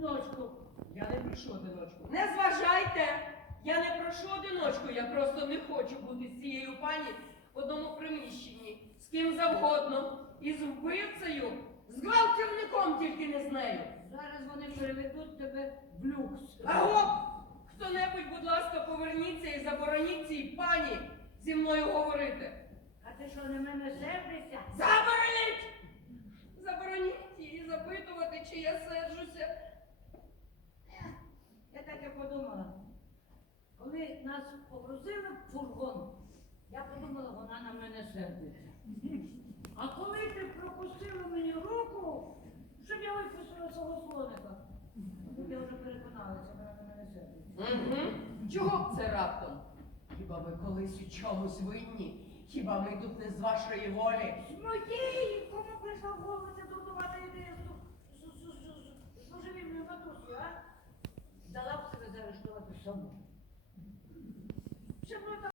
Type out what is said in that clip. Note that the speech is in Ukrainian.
одиночку. Я не прошу одиночку. Не зважайте! Я не прошу одиночку, я просто не хочу бути з цією пані в одному приміщенні. З ким завгодно. І з вбивцею, з гвалтівником, тільки не з нею. Зараз вони переведуть тебе в люкс. Аго! Хто-небудь, будь ласка, поверніться і забороніть цій пані зі мною говорити. А ти що, на мене сердишся? Забороніть! Забороніть її запитувати, чи я серджуся. Я так і подумала. Коли нас погрузили в фургон, я подумала, вона на мене сердиться. А коли ти пропустила мені руку, щоб я випустила свого слоника, тут я вже переконалася, вона на мене сердиться. Угу. Чого б це раптом? Хіба ви колись у чомусь винні? Хіба ми тут не з вашої волі? З моєї, кому прийшла в голову ця дурнувата ідея з божевільною матусею, а? Дала б себе заарештувати саму.